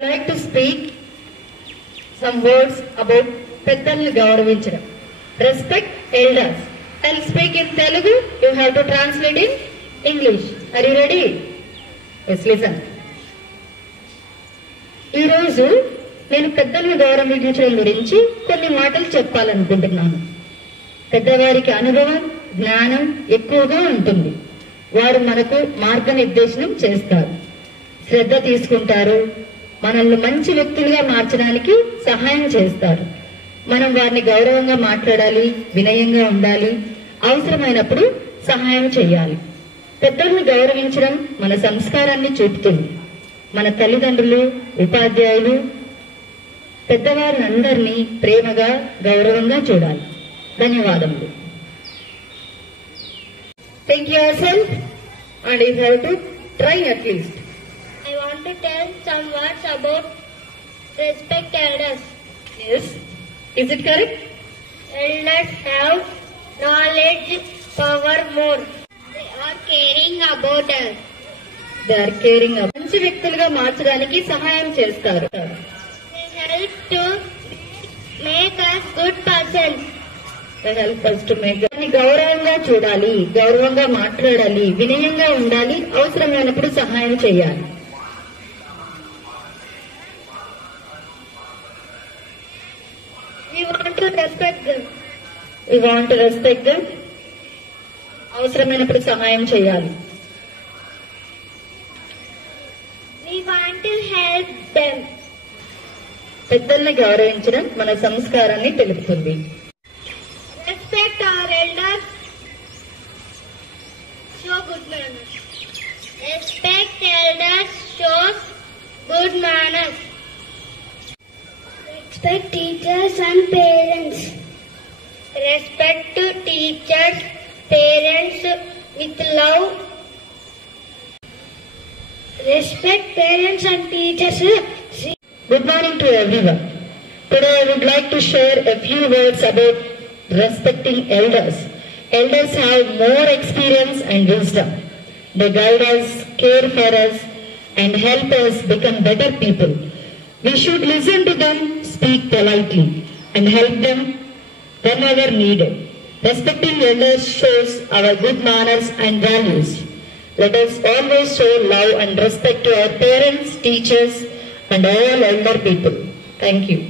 I like to speak some words about పెద్దల్ని గౌరవించడం. Respect elders. I'll speak in Telugu. You have to translate in English. Are you ready? Yes, listen. ఈ రోజు నేను పెద్దల్ని గౌరవించడం గురించి కొన్ని మాటలు చెప్పాలనుకుంటున్నాను. పెద్దవారికి అనుభవం, జ్ఞానం ఎక్కువగా ఉంటుంది. వారు మనకు మార్గనిర్దేశనం చేస్తారు, శ్రద్ధ తీసుకుంటారు, మనల్ని మంచి వ్యక్తులుగా మార్చడానికి సహాయం చేస్తారు. మనం వారిని గౌరవంగా మాట్లాడాలి, వినయంగా ఉండాలి, అవసరమైనప్పుడు సహాయం చేయాలి. పెద్దల్ని గౌరవించడం మన సంస్కారాన్ని చూపుతుంది. మన తల్లిదండ్రులు, ఉపాధ్యాయులు పెద్దవారినందరినీ ప్రేమగా, గౌరవంగా చూడాలి. ధన్యవాదములు. Think yourself and you have to try at least. I want to tell some words about respect elders. Yes. Is it correct? Elders have knowledge, power more. They are caring about us. They are caring about. మంచి వ్యక్తులుగా మార్చడానికి సహాయం చేస్తారు. They help to make us good persons. They help us to make. గౌరవంగా చూడాలి, గౌరవంగా మాట్లాడాలి, వినయంగా ఉండాలి, అవసరమైనప్పుడు సహాయం చేయాలి. We want to respect them. We want to respect them. అవసరమైనప్పుడు సహాయం చేయాలి. We want to help them. పెద్దల్ని గౌరవించడం మన సంస్కారాన్ని తెలుపుతుంది. Respect our elders. Show good manners. Respect elders shows good manners. Respect teachers and parents. Respect to teachers, parents with love. Respect parents and teachers. Good morning to everyone. Today I would like to share a few words about respecting elders. Elders have more experience and wisdom. They guide us, care for us, and help us become better people. We should listen to them, speak politely, and help them whenever needed. Respecting elders shows our good manners and values. Let us always show love and respect to our parents, teachers, and all elder people. Thank you.